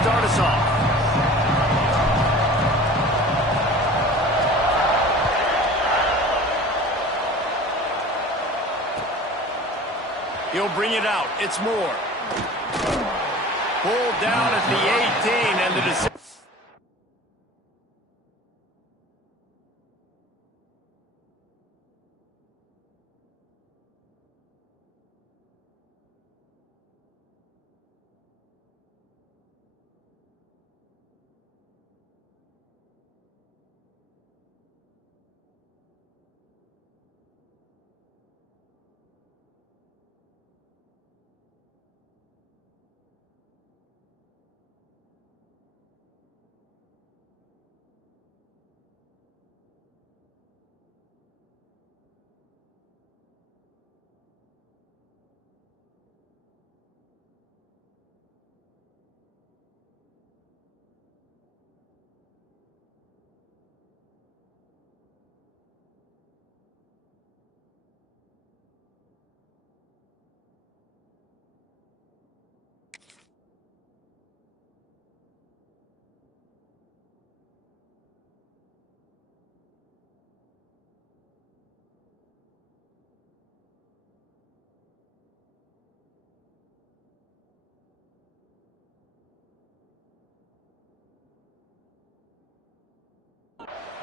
start us off. He'll bring it out. It's Moore. Pulled down at the 18, and the decision.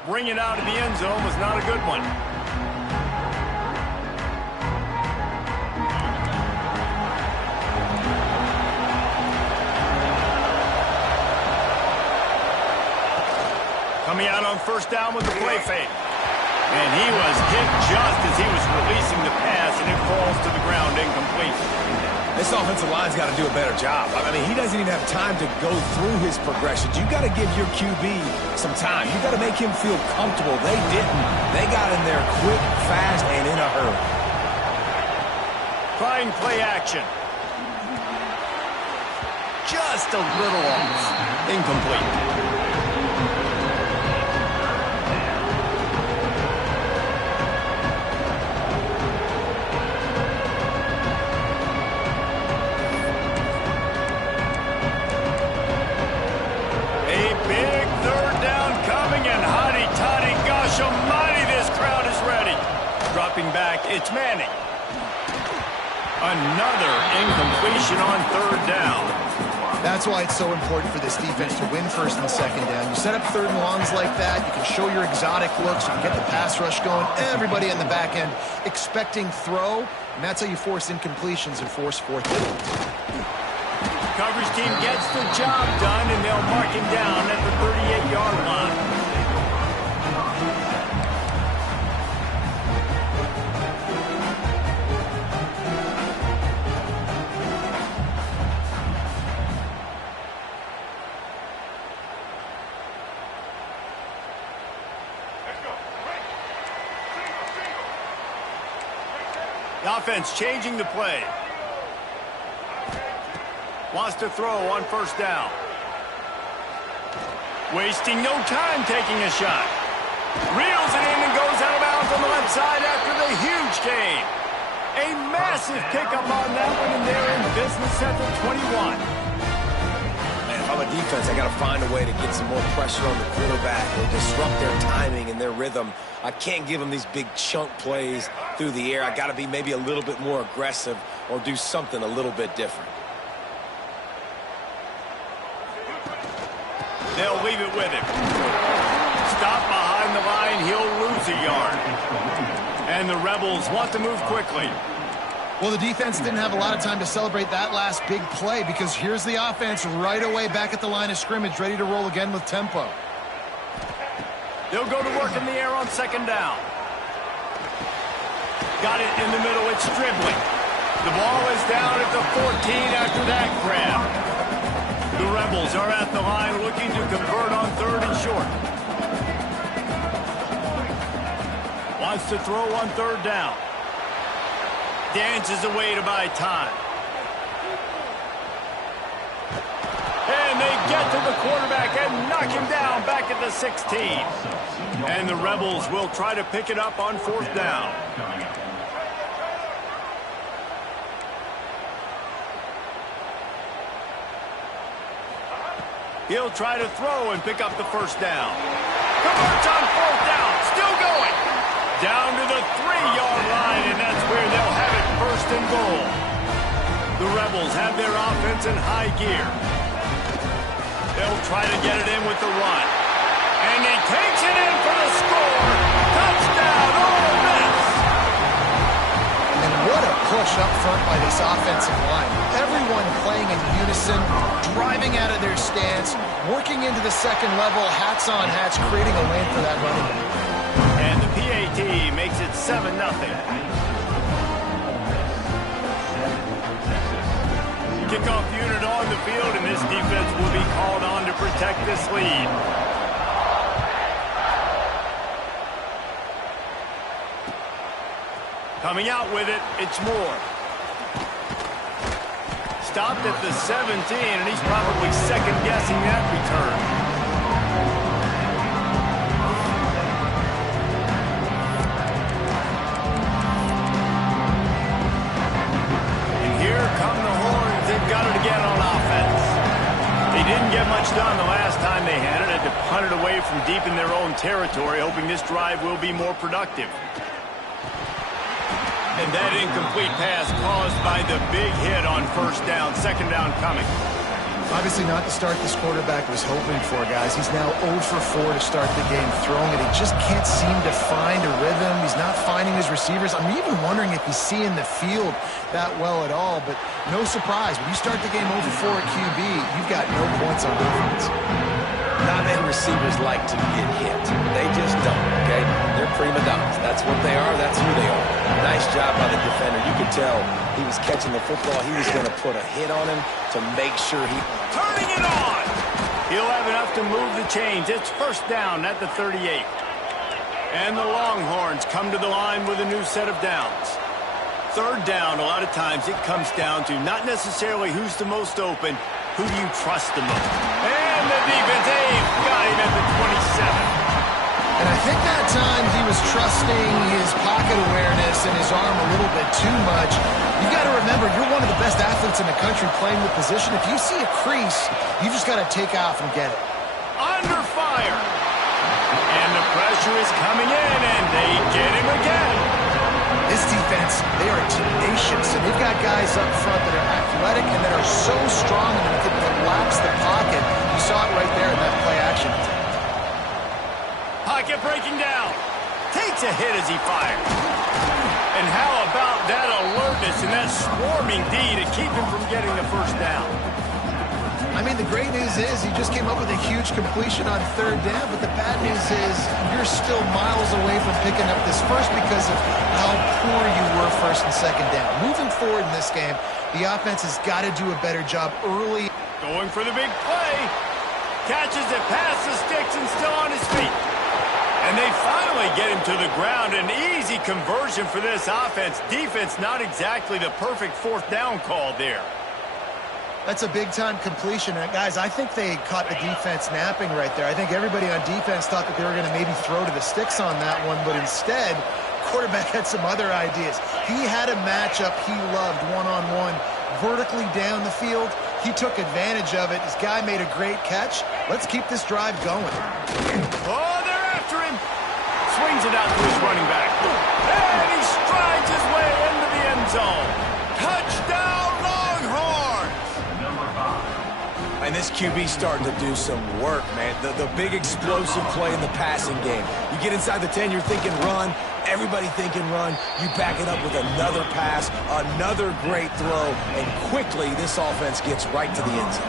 Bring it out of the end zone was not a good one. Coming out on first down with the play fake. And he was hit just as he was releasing the pass, and it falls to the ground incomplete. This offensive line's got to do a better job. I mean, he doesn't even have time to go through his progressions. You got to give your QB some time. You got to make him feel comfortable. They didn't. They got in there quick, fast, and in a hurry. Trying play action. Just a little off. Incomplete. Back, it's Manning. Another incompletion on third down. That's why it's so important for this defense to win first and second down. You set up third and longs like that, you can show your exotic looks, you can get the pass rush going, everybody in the back end expecting throw, and that's how you force incompletions and force fourth downs. Coverage team gets the job done, and they'll mark him down at the 38-yard line. Offense changing the play. Wants to throw on first down. Wasting no time taking a shot. Reels it in and goes out of bounds on the left side after the huge gain. A massive pickup on that one, and they're in business at the 21. Man, if I'm a defense, I got to find a way to get some more pressure on the quarterback or disrupt their timing and their rhythm. I can't give them these big chunk plays through the air. I got to be maybe a little bit more aggressive or do something a little bit different. They'll leave it with him. Stop behind the line. He'll lose a yard. And the Rebels want to move quickly. Well, the defense didn't have a lot of time to celebrate that last big play because here's the offense right away back at the line of scrimmage, ready to roll again with tempo. They'll go to work in the air on second down. Got it in the middle. It's dribbling. The ball is down at the 14 after that grab. The Rebels are at the line looking to convert on third and short. Wants to throw on third down. Dances away to buy time. And they get to the quarterback and knock him down back at the 16. And the Rebels will try to pick it up on fourth down. He'll try to throw and pick up the first down. Converts on fourth down. Still going. Down to the 3-yard line, and that's where they'll have it first and goal. The Rebels have their offense in high gear. They'll try to get it in with the run. And he takes it in for the score. Touchdown, Ole Miss. And what a push up front by this offensive line. Everyone playing in unison, driving out of their stance, working into the second level, hats on hats, creating a lane for that running back. And the PAT makes it 7-0. Kickoff unit on the field, and this defense will be called on to protect this lead. Coming out with it, it's Moore. Stopped at the 17, and he's probably second-guessing that return. Got it again on offense. They didn't get much done the last time they had it. Had to punt it away from deep in their own territory, hoping this drive will be more productive. And that incomplete pass caused by the big hit on first down. Second down coming. Obviously not the start this quarterback was hoping for, guys. He's now 0 for 4 to start the game throwing it. He just can't seem to find a rhythm. He's not finding his receivers. I'm even wondering if he's seeing the field that well at all, but no surprise. When you start the game 0 for 4 at QB, you've got no points on offense. Not many receivers like to get hit. They just don't, okay? They're prima donnas. That's what they are. That's who they are. Nice job by the defender. You could tell he was catching the football. He was going to put a hit on him to make sure he... Turning it on! He'll have enough to move the chains. It's first down at the 38. And the Longhorns come to the line with a new set of downs. Third down, a lot of times it comes down to not necessarily who's the most open, who do you trust the most. And the defense, got him at the 27. And I think that time he was trusting his pocket awareness and his arm a little bit too much. You got to remember, you're one of the best athletes in the country playing the position. If you see a crease, you just got to take off and get it. Under fire. And the pressure is coming in, and they get him again. This defense, they are tenacious, and they've got guys up front that are athletic and that are so strong and that can collapse the pocket. You saw it right there in that play action. Pocket breaking down. Takes a hit as he fires. And how about that alertness and that swarming D to keep him from getting the first down? I mean, the great news is he just came up with a huge completion on third down, but the bad news is you're still miles away from picking up this first because of how poor you were first and second down. Moving forward in this game, the offense has got to do a better job early. Going for the big play. Catches it past the sticks and still on his feet. And they finally get him to the ground. An easy conversion for this offense. Defense, not exactly the perfect fourth down call there. That's a big-time completion. And guys, I think they caught the defense napping right there. I think everybody on defense thought that they were going to maybe throw to the sticks on that one, but instead, quarterback had some other ideas. He had a matchup he loved one-on-one, vertically down the field. He took advantage of it. This guy made a great catch. Let's keep this drive going. Oh, they're after him. Swings it out to his running back. And he strides his way into the end zone. Touchdown, Longhorns! And this QB's starting to do some work, man. The big explosive play in the passing game. You get inside the 10, you're thinking run. Everybody thinking run. You back it up with another pass, another great throw, and quickly this offense gets right to the end zone.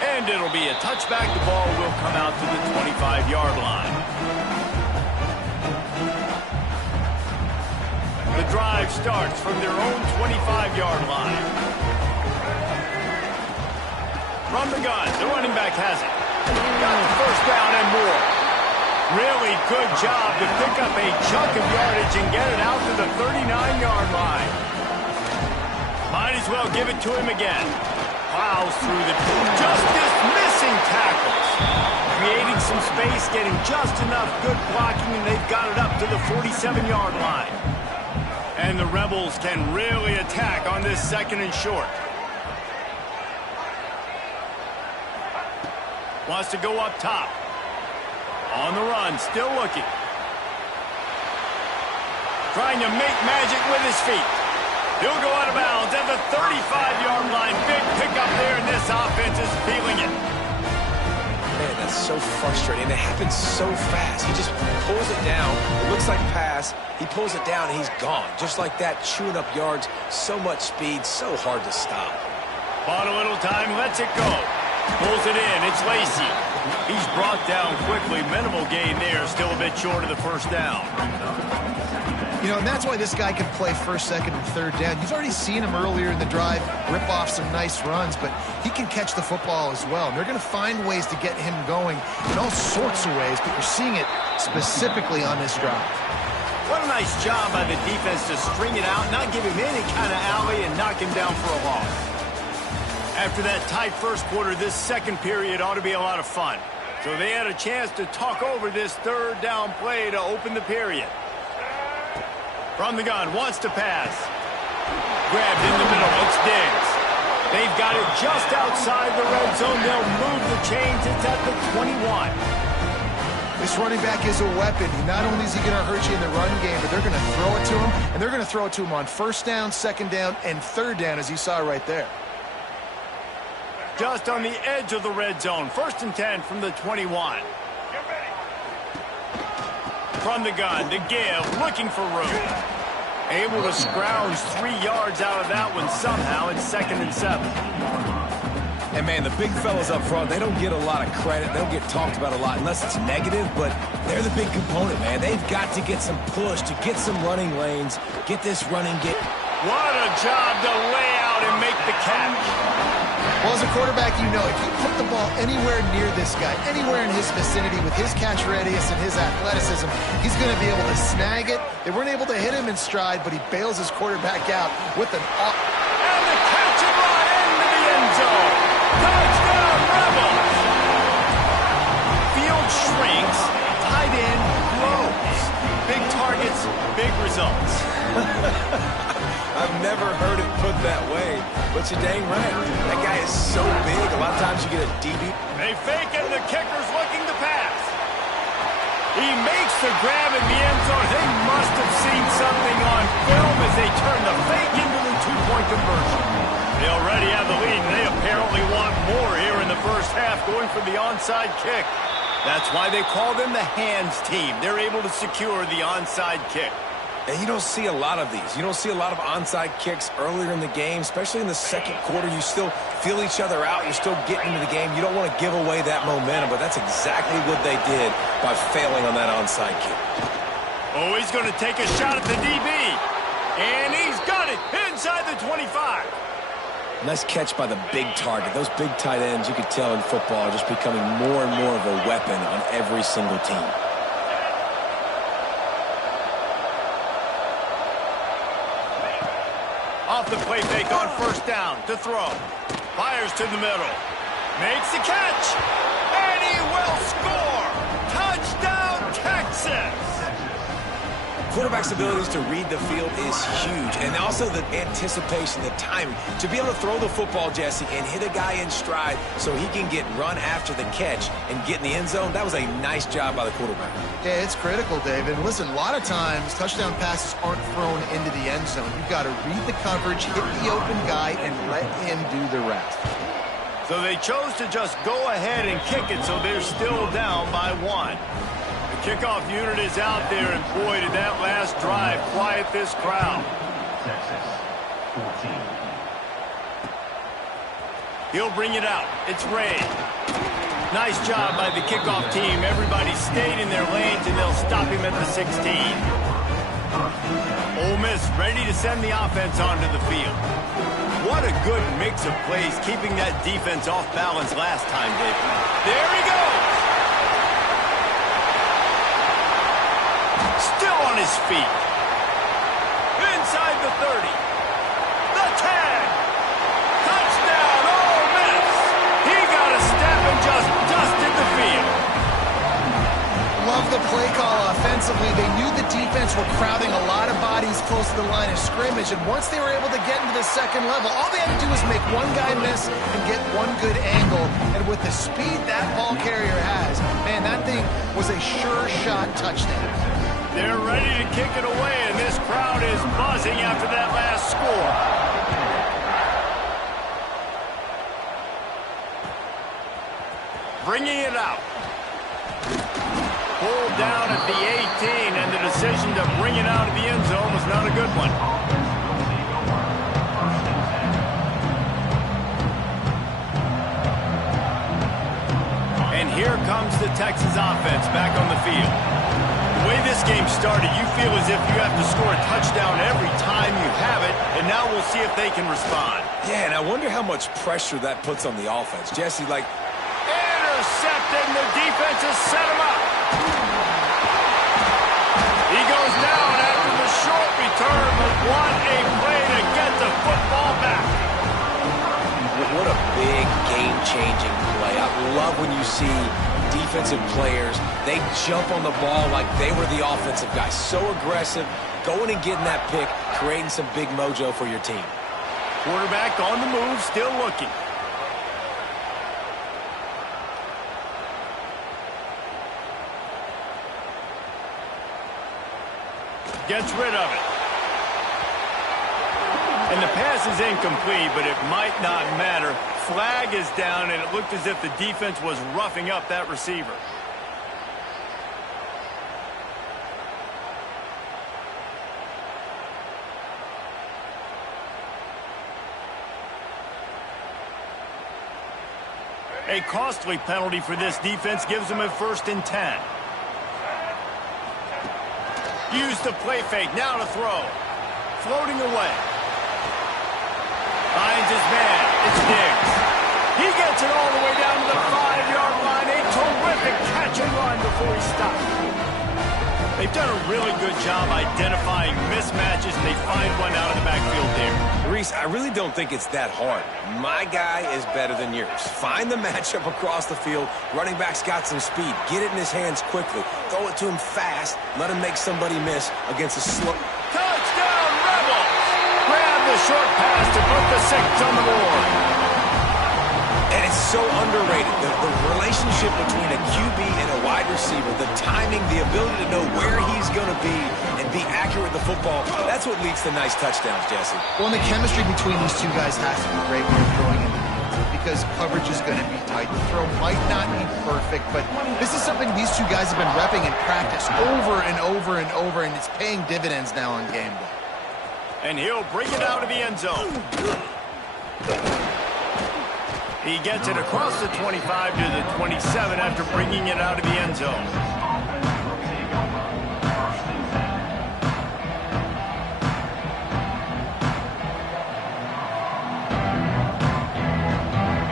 And it'll be a touchback. The ball will come out to the 25-yard line. The drive starts from their own 25-yard line. From the gun, the running back has it. Got the first down and more. Really good job to pick up a chunk of yardage and get it out to the 39-yard line. Might as well give it to him again. Plows through the just missing tackles. Creating some space, getting just enough good blocking, and they've got it up to the 47-yard line. And And the Rebels can really attack on this 2nd and short. Wants to go up top. On the run, still looking. Trying to make magic with his feet. He'll go out of bounds at the 35-yard line. Big pickup there, and this offense is feeling it. Man, that's so frustrating. It happens so fast. He just pulls it down. It looks like pass. He pulls it down, and he's gone. Just like that, chewing up yards. So much speed, so hard to stop. Bought a little time, lets it go. Pulls it in, it's Lacy. He's brought down quickly. Minimal gain there, still a bit short of the first down. You know, and that's why this guy can play 1st, 2nd, and 3rd down. You've already seen him earlier in the drive rip off some nice runs, but he can catch the football as well. And they're going to find ways to get him going in all sorts of ways, but you're seeing it specifically on this drive. What a nice job by the defense to string it out, not give him any kind of alley, and knock him down for a loss. After that tight first quarter, this 2nd period ought to be a lot of fun. So they had a chance to talk over this 3rd down play to open the period. From the gun, wants to pass. Grabbed in the middle, it's Diggs. They've got it just outside the red zone. They'll move the chains. It's at the 21. This running back is a weapon. Not only is he going to hurt you in the run game, but they're going to throw it to him, and they're going to throw it to him on 1st down, 2nd down, and 3rd down, as you saw right there. Just on the edge of the red zone. 1st and 10 from the 21. From the gun, to give, looking for room. Able to scrounge 3 yards out of that one somehow. It's 2nd and 7. And, man, the big fellas up front, they don't get a lot of credit. They don't get talked about a lot unless it's negative, but they're the big component, man. They've got to get some push, to get some running lanes, get this running game. What a job to lay out and make the catch. Well, as a quarterback, you know, if you put the ball anywhere near this guy, anywhere in his vicinity with his catch radius and his athleticism, he's going to be able to snag it. They weren't able to hit him in stride, but he bails his quarterback out with an... And the catch and run into the end zone. Touchdown, Rebels. Field shrinks, tight end grows. Big targets, big results. I've never heard it put that way, but you're dang right. That guy is so big, a lot of times you get a DB. They fake it, the kicker's looking to pass. He makes the grab in the end zone. They must have seen something on film as they turn the fake into the 2-point conversion. They already have the lead, and they apparently want more here in the first half, going for the onside kick. That's why they call them the hands team. They're able to secure the onside kick. And you don't see a lot of these. You don't see a lot of onside kicks earlier in the game, especially in the 2nd quarter. You still feel each other out. You're still getting into the game. You don't want to give away that momentum, but that's exactly what they did by failing on that onside kick. Oh, he's going to take a shot at the DB. And he's got it inside the 25. Nice catch by the big target. Those big tight ends, you could tell in football, are just becoming more and more of a weapon on every single team. Off the play fake on 1st down to throw. Fires to the middle. Makes the catch. And he will score. Touchdown, Texas. Quarterback's abilities to read the field is huge, and also the anticipation, the timing. To be able to throw the football, Jesse, and hit a guy in stride so he can get run after the catch and get in the end zone, that was a nice job by the quarterback. Yeah, it's critical, David. Listen, a lot of times touchdown passes aren't thrown into the end zone. You've got to read the coverage, hit the open guy, and let him do the rest. So they chose to just go ahead and kick it, so they're still down by 1. Kickoff unit is out there, and boy, did that last drive quiet this crowd. Texas, 14. He'll bring it out. It's Ray. Nice job by the kickoff team. Everybody stayed in their lanes, and they'll stop him at the 16. Ole Miss ready to send the offense onto the field. What a good mix of plays, keeping that defense off balance last time, David. There he goes. Still on his feet. Inside the 30. The 10. Touchdown, Ole Miss. He got a step and just dusted the field. Love the play call offensively. They knew the defense were crowding a lot of bodies close to the line of scrimmage, and once they were able to get into the second level, all they had to do was make one guy miss and get one good angle. And with the speed that ball carrier has, man, that thing was a sure shot touchdown. They're ready to kick it away, and this crowd is buzzing after that last score. Bringing it out. Pulled down at the 18, and the decision to bring it out of the end zone was not a good one. And here comes the Texas offense back on the field. The way this game started, you feel as if you have to score a touchdown every time you have it, and now we'll see if they can respond. Yeah, and I wonder how much pressure that puts on the offense. Jesse, like... Intercepted, and the defense has set him up. He goes down after the short return, but what a play to get the football back. What a big game-changing play. I love when you see defensive players, they jump on the ball like they were the offensive guys. So aggressive, going and getting that pick, creating some big mojo for your team. Quarterback on the move, still looking. Gets rid of it. And the pass is incomplete, but it might not matter. Flag is down, and it looked as if the defense was roughing up that receiver. A costly penalty for this defense gives them a 1st and 10. Use the play fake, now to throw. Floating away. Finds his man, it's Diggs. He gets it all the way down to the 5-yard line. A terrific catch and run before he stopped. They've done a really good job identifying mismatches, and they find one out of the backfield there. Reese, I really don't think it's that hard. My guy is better than yours. Find the matchup across the field. Running back's got some speed. Get it in his hands quickly. Throw it to him fast. Let him make somebody miss against a slow... Touchdown, Rebels! Grab the short pass to put the 6 on the board. And it's so underrated. The relationship between a QB and a wide receiver, the timing, the ability to know where he's going to be and be accurate with the football, that's what leads to nice touchdowns, Jesse. Well, and the chemistry between these two guys has to be great when you're throwing into the end zone because coverage is going to be tight. The throw might not be perfect, but this is something these two guys have been repping in practice over and over and over, and it's paying dividends now on game day. And he'll bring it out of the end zone. He gets it across the 25 to the 27 after bringing it out of the end zone.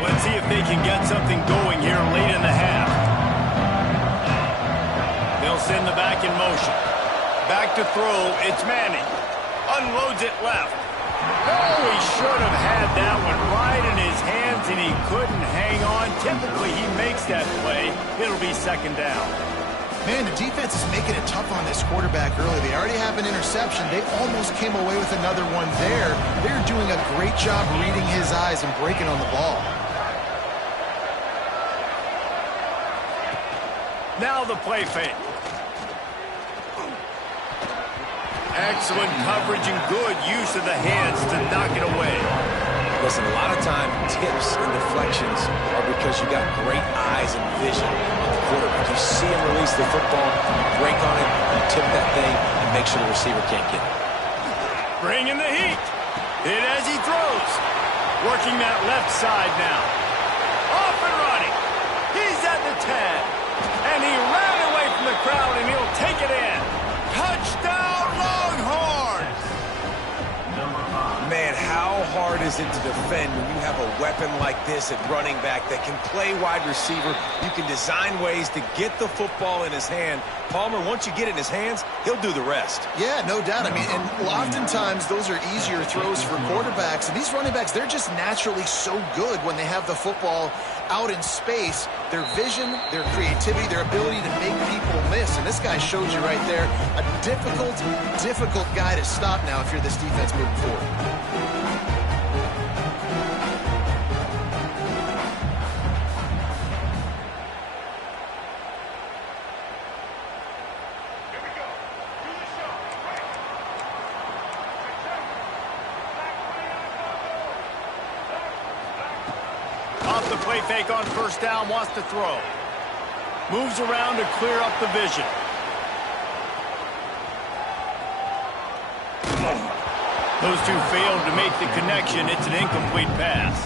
Let's see if they can get something going here late in the half. They'll send the back in motion. Back to throw, it's Manning. Unloads it left. Oh, he should have had that one right in his hands, and he couldn't hang on. Typically, he makes that play. It'll be 2nd down. Man, the defense is making it tough on this quarterback early. They already have an interception. They almost came away with another one there. They're doing a great job reading his eyes and breaking on the ball. Now the play fake. Excellent coverage and good use of the hands to knock it away. Listen, a lot of time, tips and deflections are because you got great eyes and vision on the quarterback. You see him release the football, you break on it, you tip that thing, and make sure the receiver can't get it. Bringing the heat. Hit as he throws. Working that left side now. Off and running. He's at the 10. And he ran away from the crowd, and he'll take it in. Touchdown, Longhorns! Man, how hard is it to defend when you have a weapon like this at running back that can play wide receiver? You can design ways to get the football in his hand. Palmer, once you get it in his hands, he'll do the rest. Yeah, no doubt. I mean, and oftentimes those are easier throws for quarterbacks. And these running backs, they're just naturally so good when they have the football out in space. Their vision, their creativity, their ability to make people miss. And this guy shows you right there a difficult guy to stop now if you're this defense moving forward. Off the play fake on first down, wants to throw. Moves around to clear up the vision. Those two failed to make the connection. It's an incomplete pass.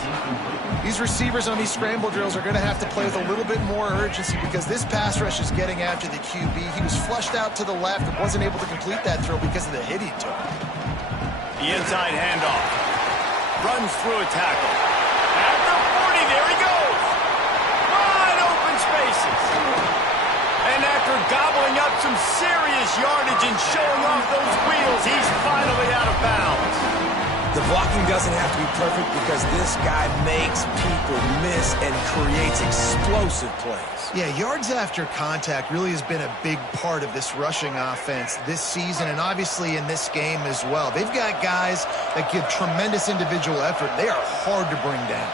These receivers on these scramble drills are going to have to play with a little bit more urgency because this pass rush is getting after the QB. He was flushed out to the left and wasn't able to complete that throw because of the hit he took. The inside handoff. Runs through a tackle. At the 40, there he goes. Wide open spaces. And after gobbling up some serious yardage and showing off those wheels, he's finally out of bounds. The blocking doesn't have to be perfect because this guy makes people miss and creates explosive plays. Yeah, yards after contact really has been a big part of this rushing offense this season and obviously in this game as well. They've got guys that give tremendous individual effort. They are hard to bring down.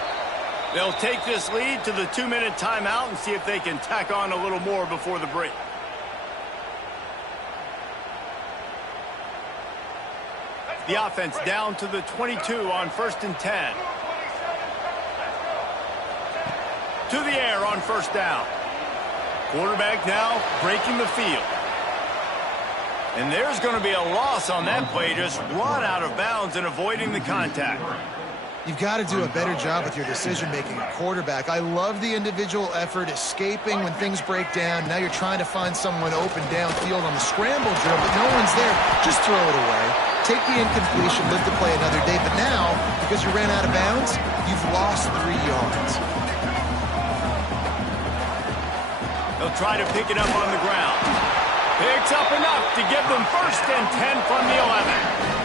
They'll take this lead to the 2-minute timeout and see if they can tack on a little more before the break. The offense down to the 22 on 1st and 10. To the air on first down. Quarterback now breaking the field. And there's going to be a loss on that play. Just run out of bounds and avoiding the contact. You've got to do a better job with your decision-making at quarterback. I love the individual effort, escaping when things break down. Now you're trying to find someone open downfield on the scramble drill, but no one's there. Just throw it away. Take the incompletion, live to play another day. But now, because you ran out of bounds, you've lost 3 yards. They'll try to pick it up on the ground. Picks up enough to give them 1st and 10 from the 11.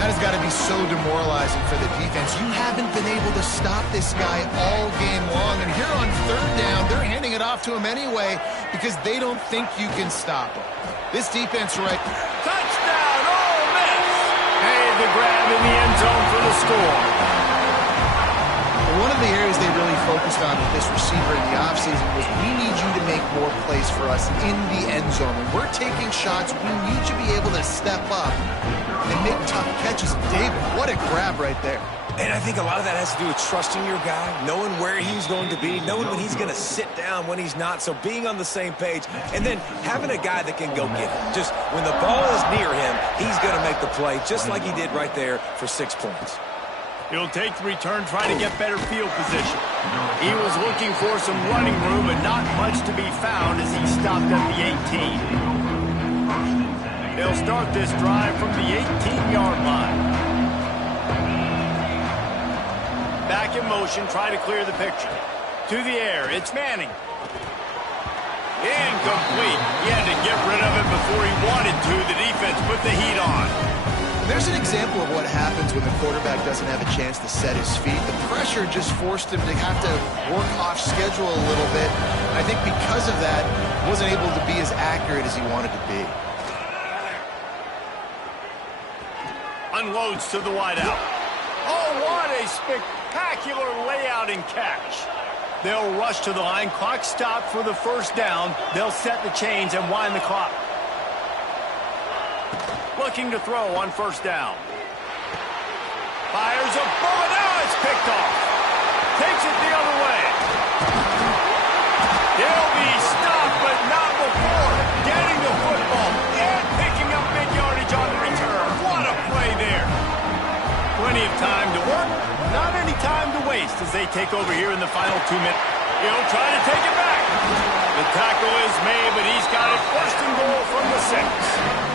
That has got to be so demoralizing for the defense. You haven't been able to stop this guy all game long. And here on 3rd down, they're handing it off to him anyway because they don't think you can stop him. This defense right. Touchdown, Ole Miss! Made the grab in the end zone for the score. One of the areas they really focused on with this receiver in the offseason was we need you to make more plays for us in the end zone. When we're taking shots, we need you to be able to step up and make tough catches. David, what a grab right there. And I think a lot of that has to do with trusting your guy, knowing where he's going to be, knowing when he's going to sit down, when he's not, so being on the same page, and then having a guy that can go get it. Just when the ball is near him, he's going to make the play, just like he did right there for 6 points. He'll take the return, trying to get better field position. He was looking for some running room, but not much to be found as he stopped at the 18. They'll start this drive from the 18-yard line. Back in motion, try to clear the picture. To the air, it's Manning. Incomplete. He had to get rid of it before he wanted to. The defense put the heat on. There's an example of what happens when the quarterback doesn't have a chance to set his feet. The pressure just forced him to have to work off schedule a little bit. I think because of that, he wasn't able to be as accurate as he wanted to be. Unloads to the wideout. Oh, what a spectacular layout and catch. They'll rush to the line. Clock stopped for the 1st down. They'll set the chains and wind the clock. Looking to throw on 1st down. Fires a bullet. Now it's picked off. Takes it the other way. He'll be stopped, but not before getting the football and picking up big yardage on the return. What a play there. Plenty of time to work. Not any time to waste as they take over here in the final 2 minutes. He'll try to take it back. The tackle is made, but he's got it 1st and goal from the 6.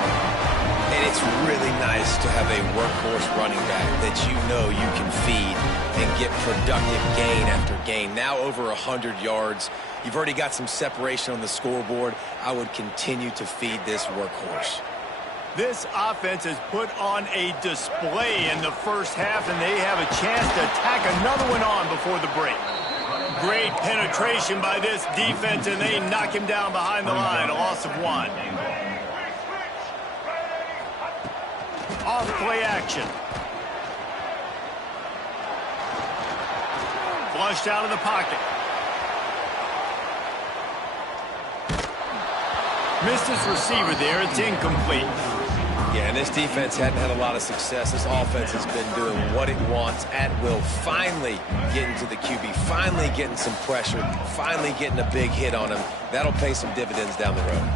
And it's really nice to have a workhorse workhorse running back that you know you can feed and get productive gain after gain. Now over 100 yards. You've already got some separation on the scoreboard. I would continue to feed this workhorse. This offense has put on a display in the first half, and they have a chance to tack another one on before the break. Great penetration by this defense, and they knock him down behind the line, a loss of 1. Off play action. Flushed out of the pocket. Missed his receiver there. It's incomplete. Yeah, and this defense hadn't had a lot of success. This offense has been doing what it wants at will. Finally getting to the QB. Finally getting some pressure. Finally getting a big hit on him. That'll pay some dividends down the road.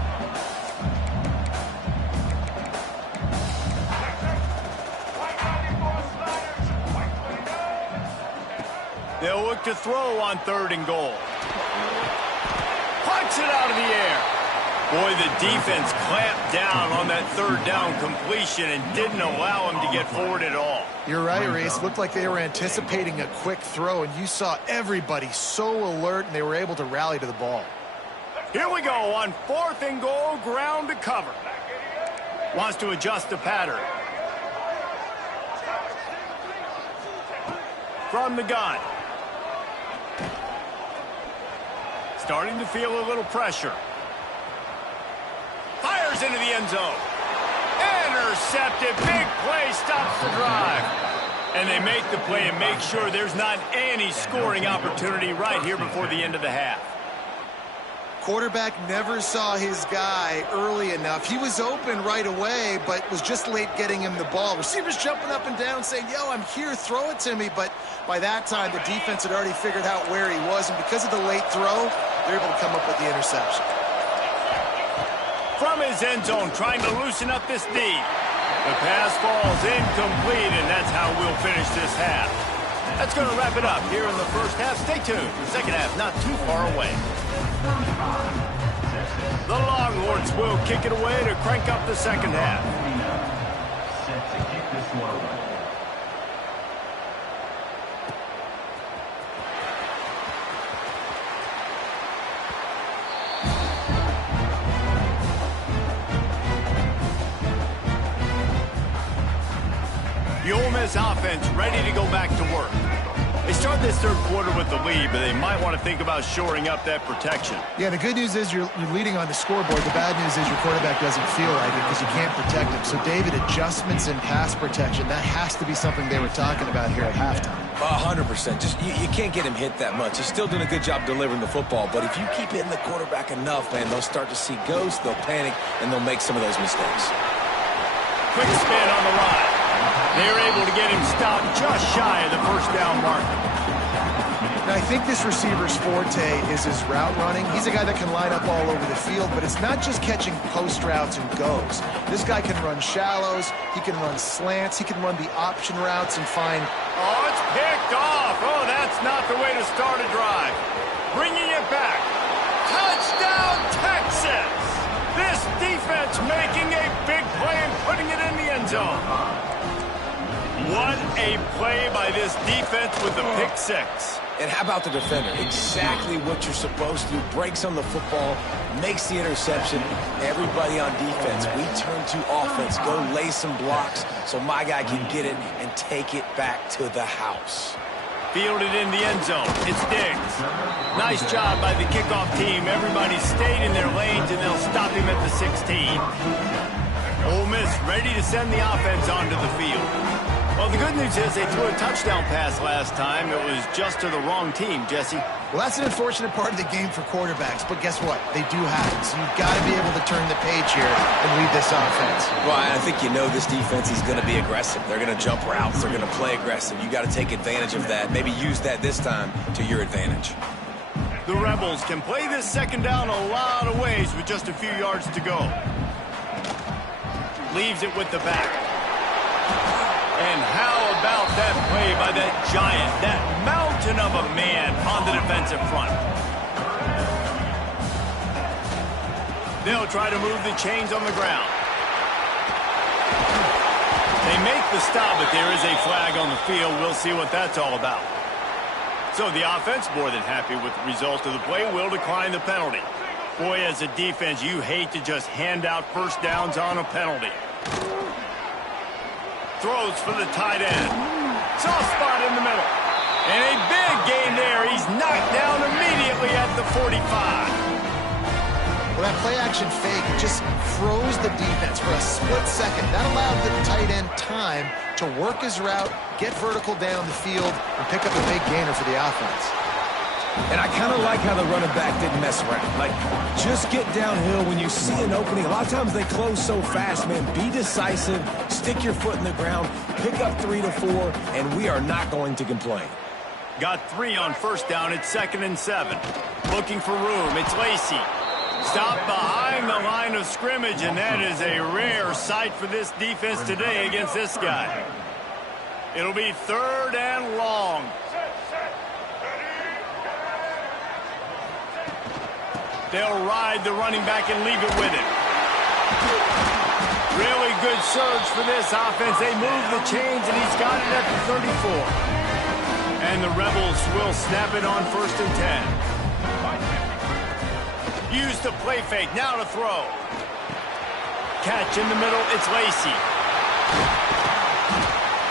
They'll look to throw on 3rd and goal. Punch it out of the air. Boy, the defense clamped down on that 3rd down completion and didn't allow him to get forward at all. You're right, Reese. Looked like they were anticipating a quick throw, and you saw everybody so alert, and they were able to rally to the ball. Here we go on 4th and goal, ground to cover. Wants to adjust the pattern. From the gun. Starting to feel a little pressure. Fires into the end zone. Intercepted. Big play stops the drive. And they make the play and make sure there's not any scoring opportunity right here before the end of the half. Quarterback never saw his guy early enough. He was open right away, but was just late getting him the ball. Receivers jumping up and down saying, yo, I'm here, throw it to me. But by that time, the defense had already figured out where he was. And because of the late throw, they're able to come up with the interception. From his end zone, trying to loosen up this D. The pass falls incomplete, and that's how we'll finish this half. That's going to wrap it up here in the first half. Stay tuned. The second half not too far away. The Longhorns will kick it away to crank up the second half. Set to kick this one away. The Ole Miss offense ready to go back to work. They start this 3rd quarter with the lead, but they might want to think about shoring up that protection. Yeah, the good news is you're leading on the scoreboard. The bad news is your quarterback doesn't feel like it because you can't protect him. So, David, adjustments in pass protection, that has to be something they were talking about here at halftime. 100%. Just you can't get him hit that much. He's still doing a good job delivering the football, but if you keep hitting the quarterback enough, man, they'll start to see ghosts, they'll panic, and they'll make some of those mistakes. Quick spin on the line. They're able to get him stopped just shy of the 1st down mark. Now, I think this receiver's forte is his route running. He's a guy that can line up all over the field, but it's not just catching post routes and goes. This guy can run shallows, he can run slants, he can run the option routes and find... Oh, it's picked off. Oh, that's not the way to start a drive. Bringing it back. Touchdown, Texas! This defense making a big play and putting it in the end zone. What a play by this defense with the pick 6. And how about the defender? Exactly what you're supposed to do. Breaks on the football, makes the interception. Everybody on defense, we turn to offense. Go lay some blocks so my guy can get it and take it back to the house. Fielded in the end zone. It's Diggs. Nice job by the kickoff team. Everybody stayed in their lanes, and they'll stop him at the 16. Ole Miss ready to send the offense onto the field. Well, the good news is they threw a touchdown pass last time. It was just to the wrong team, Jesse. Well, that's an unfortunate part of the game for quarterbacks, but guess what? They do happen, so you've got to be able to turn the page here and lead this offense. Well, I think you know this defense is going to be aggressive. They're going to jump routes. They're going to play aggressive. You got to take advantage of that. Maybe use that this time to your advantage. The Rebels can play this second down a lot of ways with just a few yards to go. Leaves it with the back. And how about that play by that giant, that mountain of a man on the defensive front? They'll try to move the chains on the ground. They make the stop, but there is a flag on the field. We'll see what that's all about. So the offense, more than happy with the result of the play, will decline the penalty. Boy, as a defense, you hate to just hand out first downs on a penalty. Throws for the tight end. Soft spot in the middle. And a big gain there. He's knocked down immediately at the 45. Well, that play-action fake just froze the defense for a split second. That allowed the tight end time to work his route, get vertical down the field, and pick up a big gainer for the offense. And I kind of like how the running back didn't mess around. Like, just get downhill when you see an opening. A lot of times they close so fast, man. Be decisive, stick your foot in the ground, pick up 3 to 4, and we are not going to complain. Got 3 on first down. It's 2nd and 7. Looking for room. It's Lacey. Stopped behind the line of scrimmage, and that is a rare sight for this defense today against this guy. It'll be 3rd and long. They'll ride the running back and leave it with him. Really good surge for this offense. They move the chains, and he's got it at the 34. And the Rebels will snap it on 1st and 10. Use the play fake, now to throw. Catch in the middle, it's Lacey.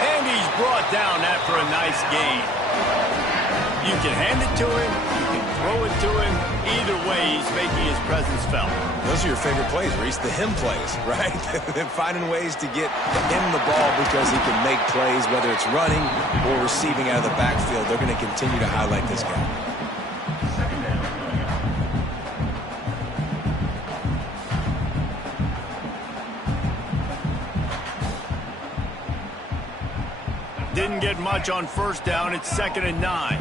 And he's brought down after a nice gain. You can hand it to him, you can throw it to him. Either way, he's making his presence felt. Those are your favorite plays, Reese, the him plays, right? They're finding ways to get him the ball because he can make plays, whether it's running or receiving out of the backfield. They're going to continue to highlight this guy. Didn't get much on first down. It's 2nd and 9.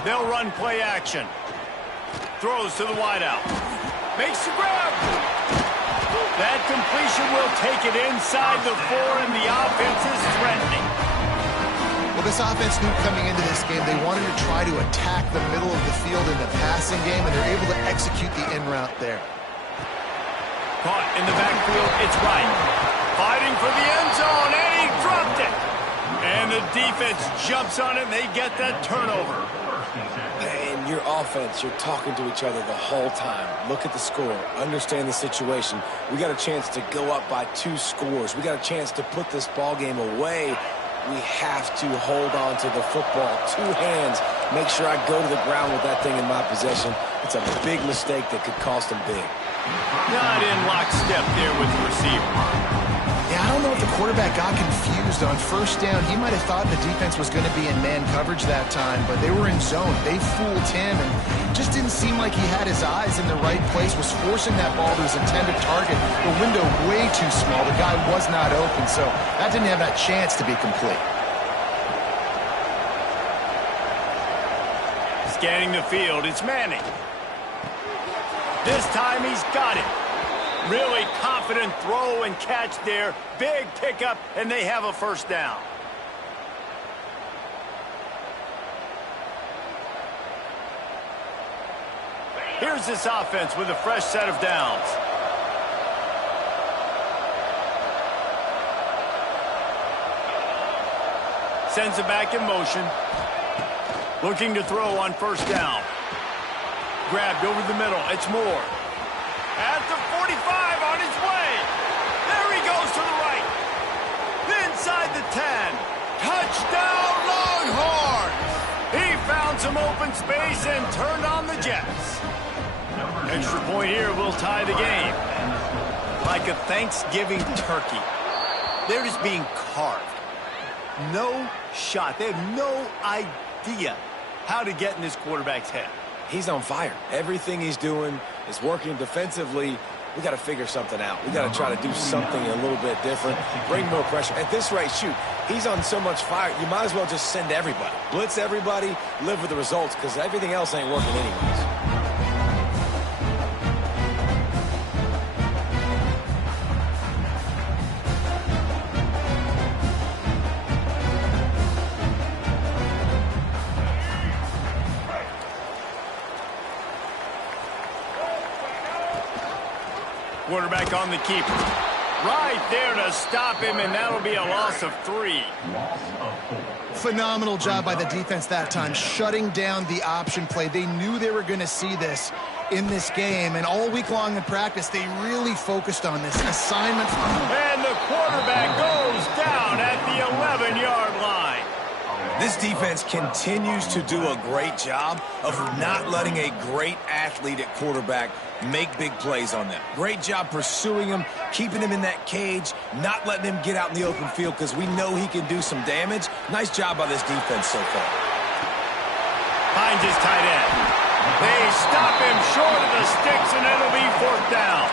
They'll run play action. Throws to the wideout. Makes the grab. That completion will take it inside the 4, and the offense is threatening. Well, this offense knew coming into this game they wanted to try to attack the middle of the field in the passing game, and they're able to execute the in route there. Caught in the backfield. It's right. Fighting for the end zone, and he dropped it. And the defense jumps on it, and they get that turnover. And your offense, you're talking to each other the whole time. Look at the score. Understand the situation. We got a chance to go up by 2 scores. We got a chance to put this ball game away. We have to hold on to the football. 2 hands. Make sure I go to the ground with that thing in my possession. It's a big mistake that could cost them big. Not in lockstep there with the receiver. Yeah, I don't know if the quarterback got confused on first down. He might have thought the defense was going to be in man coverage that time, but they were in zone. They fooled him, and just didn't seem like he had his eyes in the right place, was forcing that ball to his intended target. The window way too small. The guy was not open, so that didn't have that chance to be complete. Scanning the field, it's Manning. This time he's got it. Really confident throw and catch there. Big pickup, and they have a first down. Here's this offense with a fresh set of downs. Sends it back in motion. Looking to throw on first down. Grabbed over the middle. It's Moore. At the 45 on his way. There he goes to the right. Inside the 10. Touchdown Longhorns. He found some open space and turned on the Jets. Extra point here will tie the game. Like a Thanksgiving turkey. They're just being carved. No shot. They have no idea how to get in this quarterback's head. He's on fire. Everything he's doing is working defensively. We got to figure something out. We got to try to do something a little bit different, bring more pressure. At this rate, shoot, he's on so much fire, you might as well just send everybody. Blitz everybody, live with the results, because everything else ain't working anyways. Quarterback on the keeper. Right there to stop him, and that'll be a loss of 3. Loss of 4. Phenomenal job by the defense that time, shutting down the option play. They knew they were going to see this in this game, and all week long in practice, they really focused on this assignment. And the quarterback goes down at the 11-yard line. This defense continues to do a great job of not letting a great athlete at quarterback make big plays on them. Great job pursuing him, keeping him in that cage, not letting him get out in the open field because we know he can do some damage. Nice job by this defense so far. Finds his tight end. They stop him short of the sticks, and it'll be 4th down.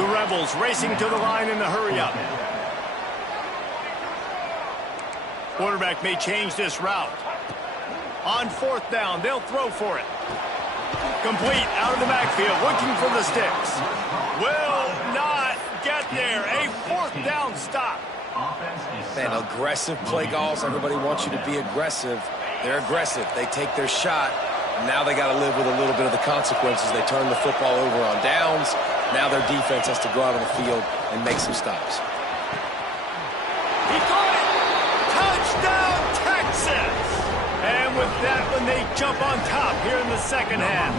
The Rebels racing to the line in the hurry-up. Quarterback may change this route. On 4th down, they'll throw for it. Complete out of the backfield, looking for the sticks. Will not get there. A 4th down stop. Man, aggressive play calls. Everybody wants you to be aggressive. They're aggressive. They take their shot. Now they got to live with a little bit of the consequences. They turn the football over on downs. Now their defense has to go out on the field and make some stops. He caught it. Touchdown, Texas. And with that one, they jump on top here in the second half.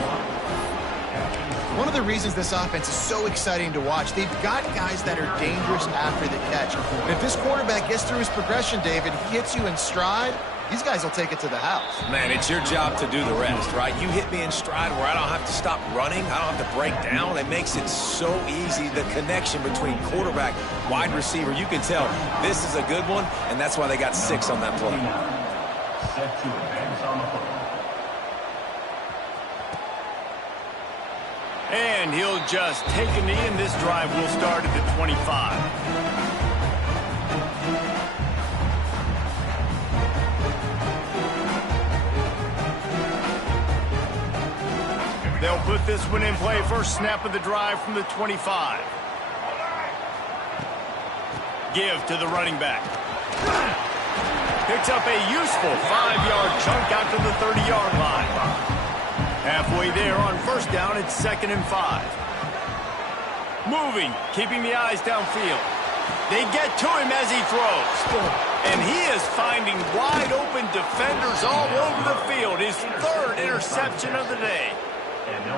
One of the reasons this offense is so exciting to watch, they've got guys that are dangerous after the catch. And if this quarterback gets through his progression, David, he hits you in stride, these guys will take it to the house. Man, it's your job to do the rest, right? You hit me in stride where I don't have to stop running. I don't have to break down. It makes it so easy, the connection between quarterback, wide receiver. You can tell this is a good one, and that's why they got 6 on that play. Set to advance on the football. And he'll just take a knee, and this drive will start at the 25. They'll put this one in play. First snap of the drive from the 25. Give to the running back. Picks up a useful 5-yard chunk out to the 30-yard line. Halfway there on 1st down, it's 2nd and 5. Moving, keeping the eyes downfield. They get to him as he throws. And he is finding wide open defenders all over the field. His 3rd interception of the day.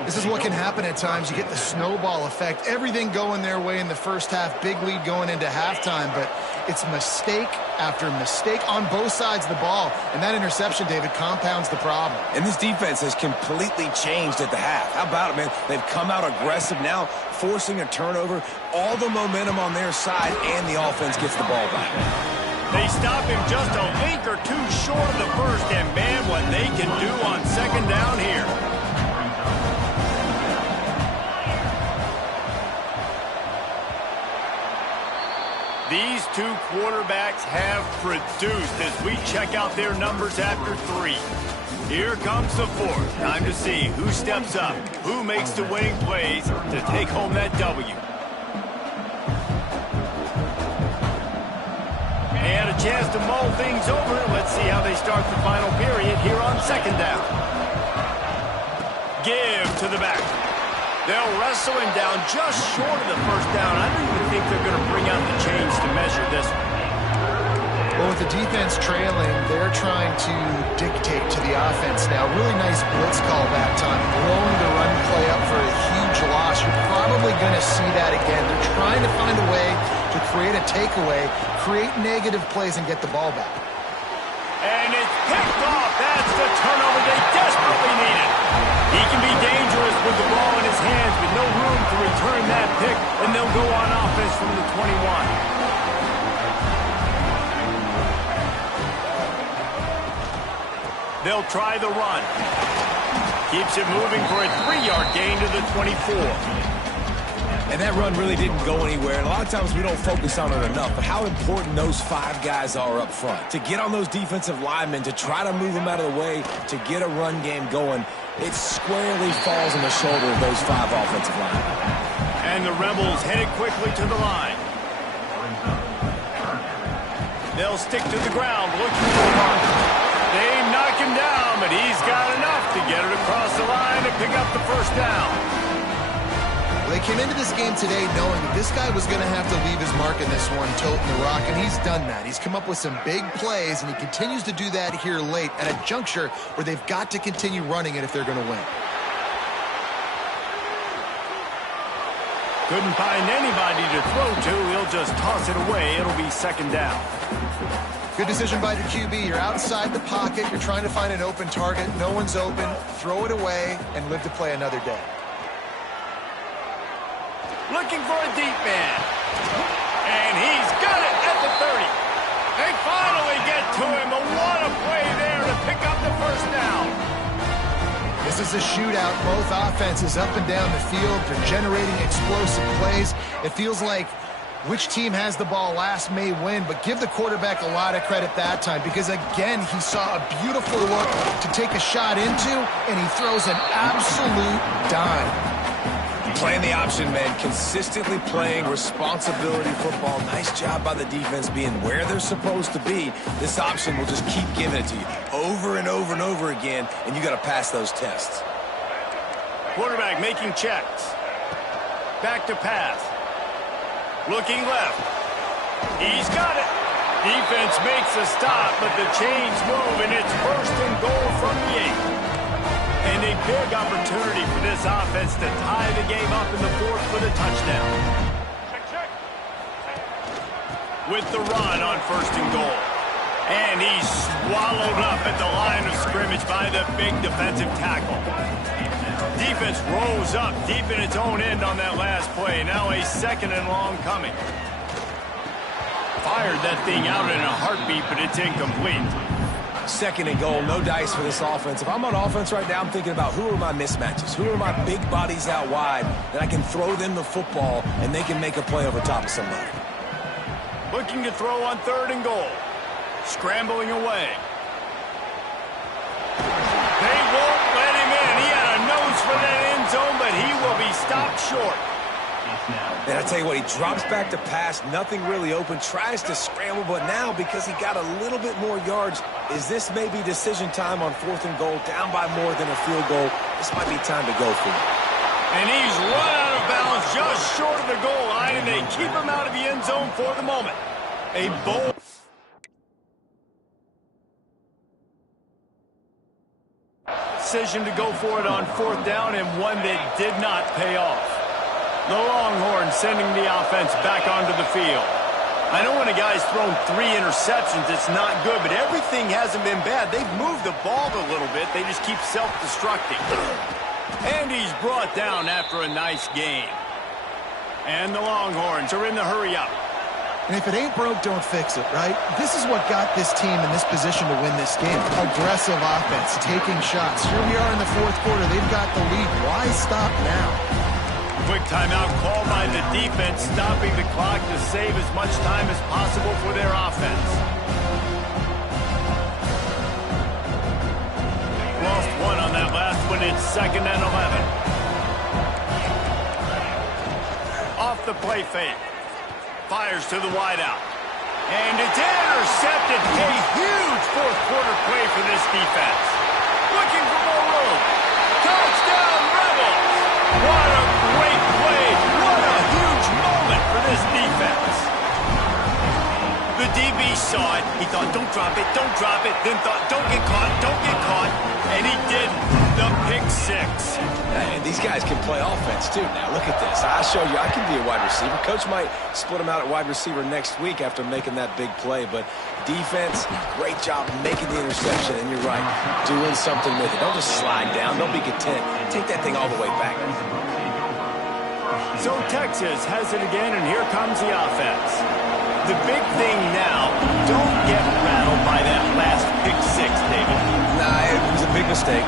This is what can happen at times. You get the snowball effect. Everything going their way in the first half. Big lead going into halftime. But it's mistake after mistake on both sides of the ball. And that interception, David, compounds the problem. And this defense has completely changed at the half. How about it, man? They've come out aggressive now, forcing a turnover. All the momentum on their side, and the offense gets the ball back. They stop him just a link or two short of the first. And, man, what they can do on 2nd down here. These two quarterbacks have produced as we check out their numbers after 3. Here comes the 4th. Time to see who steps up, who makes the winning plays to take home that W. And a chance to mull things over. Let's see how they start the final period here on 2nd down. Give to the back. They'll wrestle him down just short of the 1st down. I don't even think they're going to bring out the chains to measure this one. Well, with the defense trailing, they're trying to dictate to the offense now. Really nice blitz call that time. Blowing the run play up for a huge loss. You're probably going to see that again. They're trying to find a way to create a takeaway, create negative plays, and get the ball back. And it's picked off. That's the turnover they desperately needed. He can be dangerous with the ball in his hands, but no room to return that pick, and they'll go on offense from the 21. They'll try the run. Keeps it moving for a 3-yard gain to the 24. And that run really didn't go anywhere. And a lot of times we don't focus on it enough. But how important those 5 guys are up front. To get on those defensive linemen, to try to move them out of the way, to get a run game going, it squarely falls on the shoulder of those 5 offensive linemen. And the Rebels headed quickly to the line. They'll stick to the ground, looking for one. They knock him down, but he's got enough to get it across the line to pick up the 1st down. They came into this game today knowing that this guy was going to have to leave his mark in this one, toting the rock, and he's done that. He's come up with some big plays, and he continues to do that here late at a juncture where they've got to continue running it if they're going to win. Couldn't find anybody to throw to. He'll just toss it away. It'll be second down. Good decision by the QB. You're outside the pocket. You're trying to find an open target. No one's open. Throw it away and live to play another day. Looking for a deep man. And he's got it at the 30. They finally get to him. But what a play there to pick up the first down. This is a shootout. Both offenses up and down the field. They're generating explosive plays. It feels like which team has the ball last may win, but give the quarterback a lot of credit that time because, again, he saw a beautiful look to take a shot into, and he throws an absolute dime. Playing the option, man. Consistently playing responsibility football. Nice job by the defense being where they're supposed to be. This option will just keep giving it to you over and over and over again, and you got to pass those tests. Quarterback making checks. Back to pass. Looking left. He's got it. Defense makes a stop, but the chains move, and it's first and goal from the 8. And a big opportunity for this offense to tie the game up in the fourth for the touchdown. With the run on first and goal. And he's swallowed up at the line of scrimmage by the big defensive tackle. Defense rose up deep in its own end on that last play. Now a second and long coming. Fired that thing out in a heartbeat, but it's incomplete. Second and goal, no dice for this offense. If I'm on offense right now, I'm thinking about who are my mismatches? Who are my big bodies out wide that I can throw them the football and they can make a play over top of somebody. Looking to throw on third and goal. Scrambling away. They won't let him in. He had a nose for that end zone, but he will be stopped short. And I tell you what, he drops back to pass, nothing really open, tries to scramble, but now because he got a little bit more yards, is this maybe decision time on fourth and goal, down by more than a field goal? This might be time to go for him. And he's run out of bounds just short of the goal line, and they keep him out of the end zone for the moment. A bold decision to go for it on fourth down, and one that did not pay off. The Longhorns sending the offense back onto the field. I know when a guy's thrown 3 interceptions, it's not good, but everything hasn't been bad. They've moved the ball a little bit. They just keep self-destructing. And he's brought down after a nice gain. And the Longhorns are in the hurry-up. And if it ain't broke, don't fix it, right? This is what got this team in this position to win this game. Aggressive offense, taking shots. Here we are in the fourth quarter. They've got the lead. Why stop now? Quick timeout called by the defense, stopping the clock to save as much time as possible for their offense. Lost one on that last one. It's second and 11. Off the play fake. Fires to the wideout. And it's intercepted. A huge fourth quarter play for this defense. Looking for more room. Touchdown, Rebels! What a great play. What a huge moment for this defense. The DB saw it. He thought, don't drop it, don't drop it. Then thought, don't get caught, don't get caught. And he did the pick six. And these guys can play offense, too. Now, look at this. I show you I can be a wide receiver. Coach might split him out at wide receiver next week after making that big play. But defense, great job making the interception. And you're right, doing something with it. Don't just slide down. Don't be content. Take that thing all the way back. So Texas has it again, and here comes the offense. The big thing now, don't get rattled by that last pick six, David. Nah, it was a big mistake.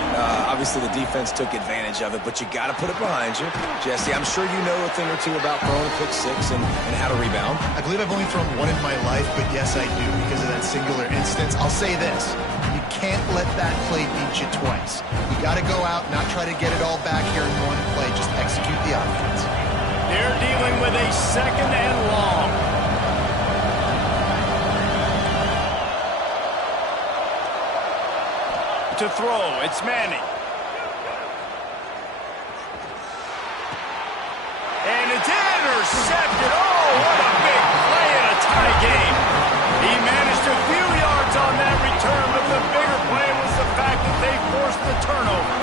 Obviously, the defense took advantage of it, but you got to put it behind you. Jesse, I'm sure you know a thing or two about throwing a pick six and how to rebound. I believe I've only thrown one in my life, but yes, I do because of that singular instance. I'll say this. You can't let that play beat you twice. You got to go out, not try to get it all back here in one play. Just execute the offense. They're dealing with a second and long. To throw, it's Manning. It's intercepted. Oh, what a big play in a tie game. He managed a few yards on that return, but the bigger play was the fact that they forced the turnover.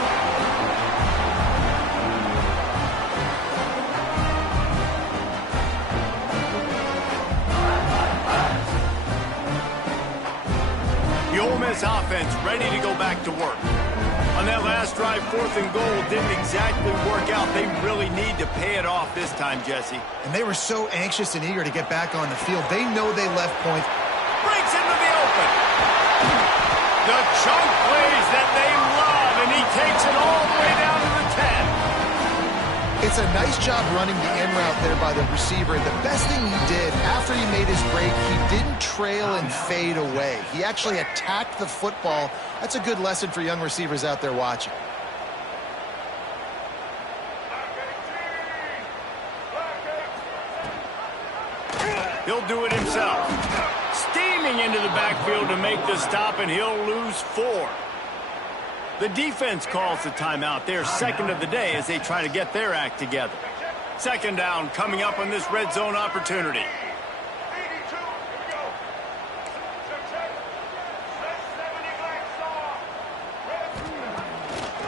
The Ole Miss offense ready to go back to work. On that last drive, 4th and goal didn't exactly work out. They really need to pay it off this time, Jesse. And they were so anxious and eager to get back on the field. They know they left points. Breaks into the open. The chunk plays that they love, and he takes it all the way down to the 10. It's a nice job running the in route there by the receiver. And the best thing he did after he made his break, he didn't trail and fade away. He actually attacked the football. That's a good lesson for young receivers out there watching. He'll do it himself. Steaming into the backfield to make the stop, and he'll lose 4. The defense calls the timeout. They're second of the day as they try to get their act together. Second down coming up on this red zone opportunity.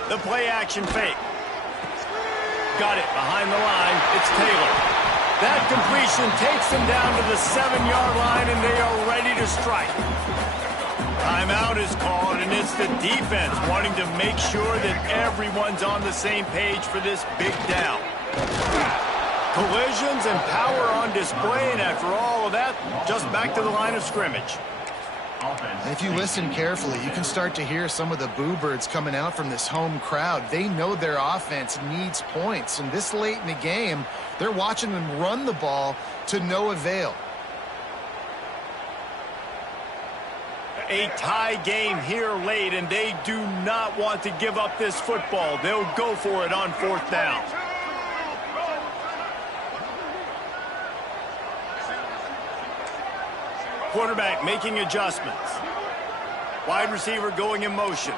The play action fake. Got it behind the line. It's Taylor. That completion takes them down to the 7-yard line, and they are ready to strike. Timeout is called, and it's the defense wanting to make sure that everyone's on the same page for this big down. Collisions and power on display, and after all of that, just back to the line of scrimmage. And if you listen carefully, you can start to hear some of the boo birds coming out from this home crowd. They know their offense needs points, and this late in the game, they're watching them run the ball to no avail. A tie game here late, and they do not want to give up this football. They'll go for it on 4th down. Quarterback making adjustments. Wide receiver going in motion.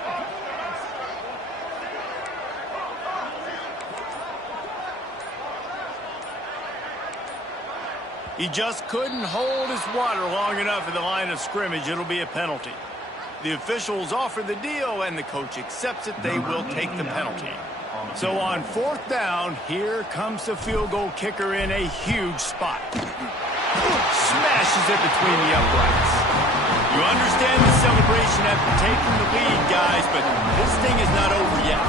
He just couldn't hold his water long enough at the line of scrimmage. It'll be a penalty. The officials offer the deal, and the coach accepts it. They will take the penalty. So on 4th down, here comes the field goal kicker in a huge spot. Smashes it between the uprights. You understand the celebration after taking the lead, guys, but this thing is not over yet.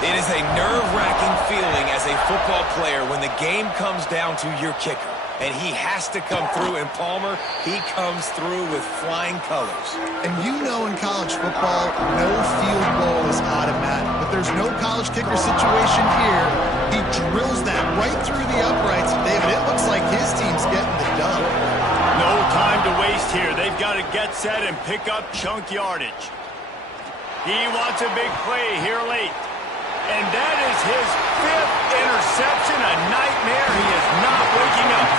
It is a nerve-wracking feeling as a football player when the game comes down to your kicker. And he has to come through, and Palmer, he comes through with flying colors. And you know in college football, no field goal is automatic. But there's no college kicker situation here. He drills that right through the uprights. David, it looks like his team's getting the dub. No time to waste here. They've got to get set and pick up chunk yardage. He wants a big play here late. And that is his 5th interception, a nightmare he is not waking up